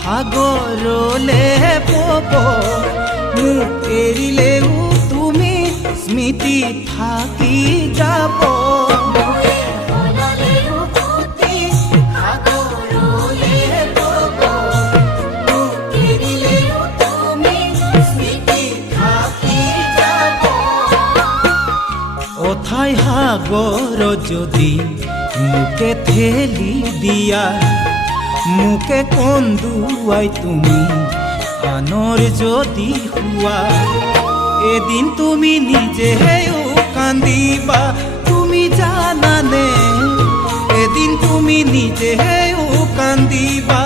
সাগৰলে পব মোক এৰিলেও তুমি স্মৃতি থাকি যাব অথাই সাগৰ যদি মোকে ঠেলি দিয়া মোকে কন্দুৱাই তুমি আনৰ যদি হোৱা এদিন তুমি নিজেও কান্দিবা তুমি জানানে এদিন তুমি নিজেও কান্দিবা